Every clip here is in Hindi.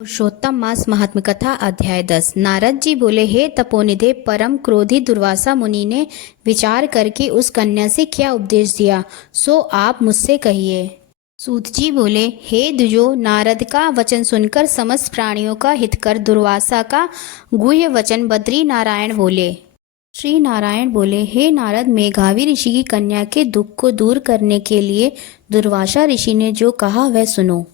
पुरुषोत्तम मास महात्म कथा अध्याय 10। नारद जी बोले, हे तपोनिधे, परम क्रोधी दुर्वासा मुनि ने विचार करके उस कन्या से क्या उपदेश दिया, सो आप मुझसे कहिए। सूत जी बोले, हे द्विजो, नारद का वचन सुनकर समस्त प्राणियों का हित कर दुर्वासा का गुह्य वचन बद्री नारायण बोले। श्री नारायण बोले, हे नारद, मेघावी ऋषि की कन्या के दुख को दूर करने के लिए दुर्वासा ऋषि ने जो कहा वह सुनो।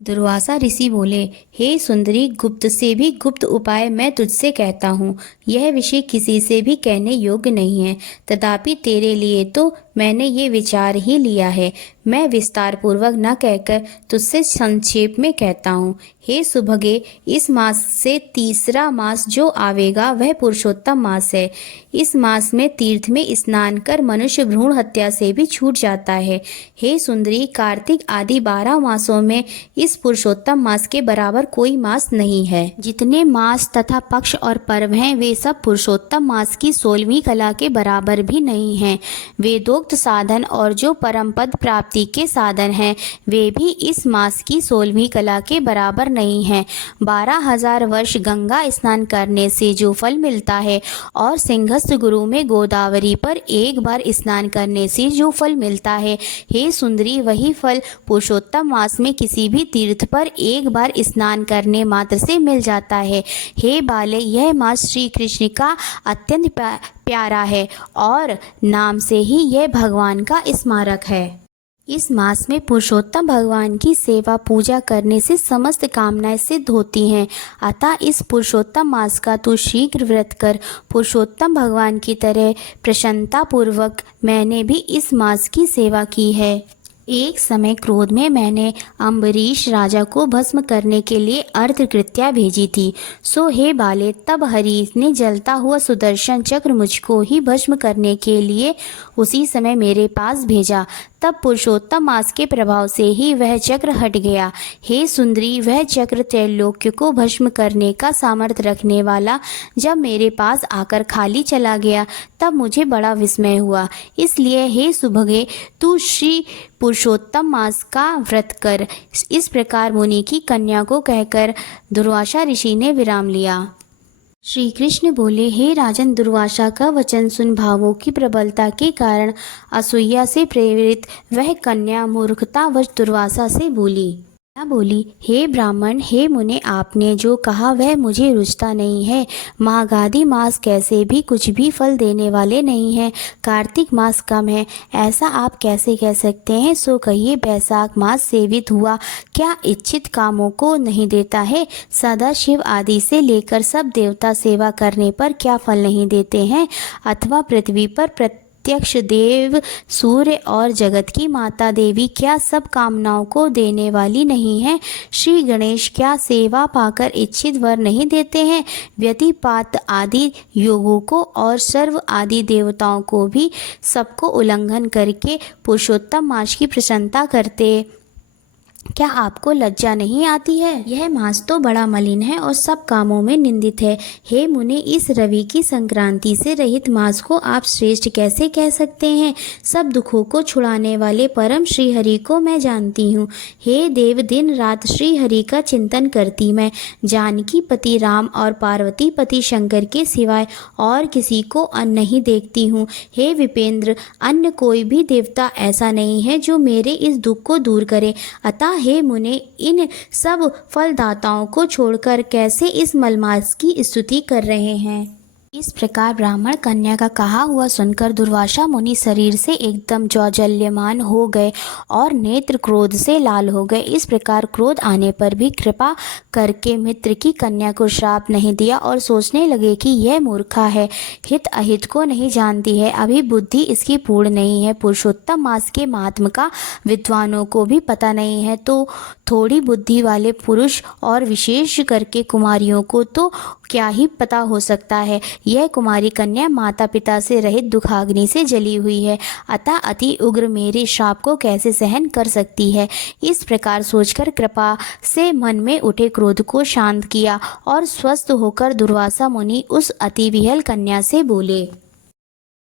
दुर्वासा ऋषि बोले, हे सुंदरी, गुप्त से भी गुप्त उपाय मैं तुझसे कहता हूँ। यह विषय किसी से भी कहने योग्य नहीं है, तथापि तेरे लिए तो मैंने ये विचार ही लिया है। मैं विस्तार पूर्वक न कहकर तुझसे संक्षेप में कहता हूँ। हे सुभगे, इस मास से तीसरा मास जो आवेगा वह पुरुषोत्तम मास है। इस मास में तीर्थ में स्नान कर मनुष्य भ्रूण हत्या से भी छूट जाता है। हे सुंदरी, कार्तिक आदि 12 मासों में इस पुरुषोत्तम मास के बराबर कोई मास नहीं है। जितने मास तथा पक्ष और पर्व हैं वे सब पुरुषोत्तम मास की 16वीं कला के बराबर भी नहीं हैं। वेदोक्त साधन और जो परम पद प्राप्ति के साधन हैं वे भी इस मास की 16वीं कला के बराबर नहीं हैं। 12,000 वर्ष गंगा स्नान करने से जो फल मिलता है और सिंहस्थ गुरु में गोदावरी पर एक बार स्नान करने से जो फल मिलता है, हे सुंदरी, वही फल पुरुषोत्तम मास में किसी भी तीर्थ पर एक बार स्नान करने मात्र से मिल जाता है। हे बाले, यह मास श्री कृष्ण का अत्यंत प्यारा है और नाम से ही यह भगवान का स्मारक है। इस मास में पुरुषोत्तम भगवान की सेवा पूजा करने से समस्त कामनाएं सिद्ध होती हैं। अतः इस पुरुषोत्तम मास का तू शीघ्र व्रत कर। पुरुषोत्तम भगवान की तरह प्रसन्नता पूर्वक मैंने भी इस मास की सेवा की है। एक समय क्रोध में मैंने अम्बरीश राजा को भस्म करने के लिए अर्धकृत्या भेजी थी। सो हे बाले, तब हरि ने जलता हुआ सुदर्शन चक्र मुझको ही भस्म करने के लिए उसी समय मेरे पास भेजा। तब पुरुषोत्तम मास के प्रभाव से ही वह चक्र हट गया। हे सुंदरी, वह चक्र त्रैलोक्य को भस्म करने का सामर्थ्य रखने वाला जब मेरे पास आकर खाली चला गया तब मुझे बड़ा विस्मय हुआ। इसलिए हे सुभगे, तू श्री पुरुषोत्तम मास का व्रत कर। इस प्रकार मुनि की कन्या को कहकर दुर्वासा ऋषि ने विराम लिया। श्री कृष्ण बोले, हे राजन, दुर्वासा का वचन सुन भावों की प्रबलता के कारण असूया से प्रेरित वह कन्या मूर्खतावश दुर्वासा से बोली, हे ब्राह्मण, हे मुने, आपने जो कहा वह मुझे रुचता नहीं है। माघादी मास कैसे भी कुछ भी फल देने वाले नहीं हैं। कार्तिक मास कम है, ऐसा आप कैसे कह सकते हैं? सो कहिए, बैसाख मास सेवित हुआ क्या इच्छित कामों को नहीं देता है? सदा शिव आदि से लेकर सब देवता सेवा करने पर क्या फल नहीं देते हैं? अथवा पृथ्वी पर प्रत्यक्ष देव, सूर्य और जगत की माता देवी क्या सब कामनाओं को देने वाली नहीं है? श्री गणेश क्या सेवा पाकर इच्छित वर नहीं देते हैं? व्यतिपात आदि योगों को और सर्व आदि देवताओं को भी सबको उल्लंघन करके पुरुषोत्तम मास की प्रशंसा करते, क्या आपको लज्जा नहीं आती है? यह मास तो बड़ा मलिन है और सब कामों में निंदित है। हे मुने, इस रवि की संक्रांति से रहित मास को आप श्रेष्ठ कैसे कह सकते हैं? सब दुखों को छुड़ाने वाले परम श्री हरि को मैं जानती हूँ। हे देव, दिन रात श्री हरि का चिंतन करती मैं जानकी पति राम और पार्वती पति शंकर के सिवाय और किसी को नहीं देखती हूँ। हे विपेंद्र, अन्य कोई भी देवता ऐसा नहीं है जो मेरे इस दुख को दूर करे। अतः हे मुने, इन सब फलदाताओं को छोड़कर कैसे इस मलमास की स्तुति कर रहे हैं? इस प्रकार ब्राह्मण कन्या का कहा हुआ सुनकर दुर्वासा मुनि शरीर से एकदम ज्वलयमान हो गए और नेत्र क्रोध से लाल हो गए। इस प्रकार क्रोध आने पर भी कृपा करके मित्र की कन्या को श्राप नहीं दिया और सोचने लगे कि यह मूर्खा है, हित अहित को नहीं जानती है, अभी बुद्धि इसकी पूर्ण नहीं है। पुरुषोत्तम मास के महात्म का विद्वानों को भी पता नहीं है, तो थोड़ी बुद्धि वाले पुरुष और विशेष करके कुमारियों को तो क्या ही पता हो सकता है। यह कुमारी कन्या माता पिता से रहित दुखाग्नि से जली हुई है, अतः अति उग्र मेरे श्राप को कैसे सहन कर सकती है? इस प्रकार सोचकर कृपा से मन में उठे क्रोध को शांत किया और स्वस्थ होकर दुर्वासा मुनि उस अति विहल कन्या से बोले।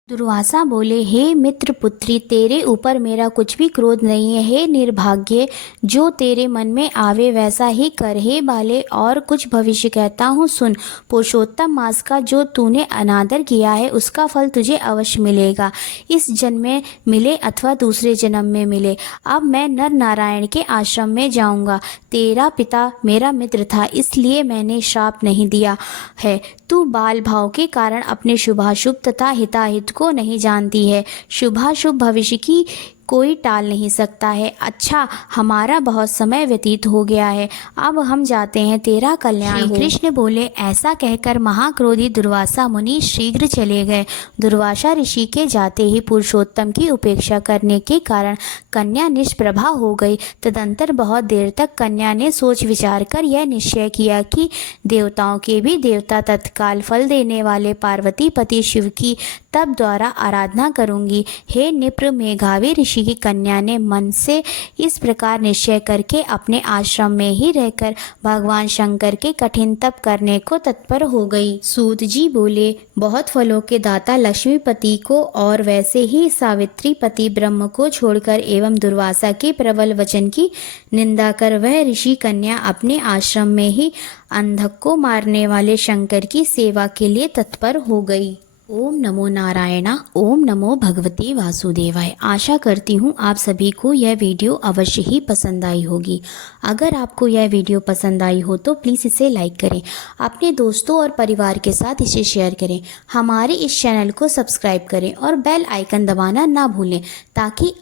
दुर्वासा बोले, हे मित्र पुत्री, तेरे ऊपर मेरा कुछ भी क्रोध नहीं है। हे निर्भाग्य, जो तेरे मन में आवे वैसा ही कर। हे बाले, और कुछ भविष्य कहता हूँ सुन। पुरुषोत्तम मास का जो तूने अनादर किया है उसका फल तुझे अवश्य मिलेगा, इस जन्म में मिले अथवा दूसरे जन्म में मिले। अब मैं नर नारायण के आश्रम में जाऊंगा। तेरा पिता मेरा मित्र था, इसलिए मैंने श्राप नहीं दिया है। तू बाल भाव के कारण अपने शुभाशुभ तथा हिताहित को नहीं जानती है। शुभाशुभ भविष्य की कोई टाल नहीं सकता है। अच्छा, हमारा बहुत समय व्यतीत हो गया है, अब हम जाते हैं, तेरा कल्याण हो। कृष्ण बोले, ऐसा कहकर महाक्रोधी दुर्वासा मुनि शीघ्र चले गए। दुर्वासा ऋषि के जाते ही पुरुषोत्तम की उपेक्षा करने के कारण कन्या निष्प्रभा हो गई। तदंतर बहुत देर तक कन्या ने सोच विचार कर यह निश्चय किया कि देवताओं के भी देवता तत्काल फल देने वाले पार्वती पति शिव की तप द्वारा आराधना करूंगी। हे निप्र मेघावी ऋषि की कन्या ने मन से इस प्रकार निश्चय करके अपने आश्रम में ही रहकर भगवान शंकर के कठिन तप करने को तत्पर हो गई। सूत जी बोले, बहुत फलों के दाता लक्ष्मीपति को और वैसे ही सावित्री पति ब्रह्म को छोड़कर एवं दुर्वासा के प्रबल वचन की निंदा कर वह ऋषि कन्या अपने आश्रम में ही अंधक को मारने वाले शंकर की सेवा के लिए तत्पर हो गई। ओम नमो नारायणा, ओम नमो भगवते वासुदेवाय। आशा करती हूँ आप सभी को यह वीडियो अवश्य ही पसंद आई होगी। अगर आपको यह वीडियो पसंद आई हो तो प्लीज़ इसे लाइक करें, अपने दोस्तों और परिवार के साथ इसे शेयर करें, हमारे इस चैनल को सब्सक्राइब करें और बेल आइकन दबाना ना भूलें ताकि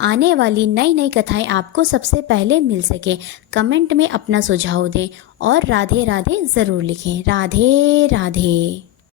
आने वाली नई नई कथाएं आपको सबसे पहले मिल सके। कमेंट में अपना सुझाव दें और राधे राधे ज़रूर लिखें। राधे राधे।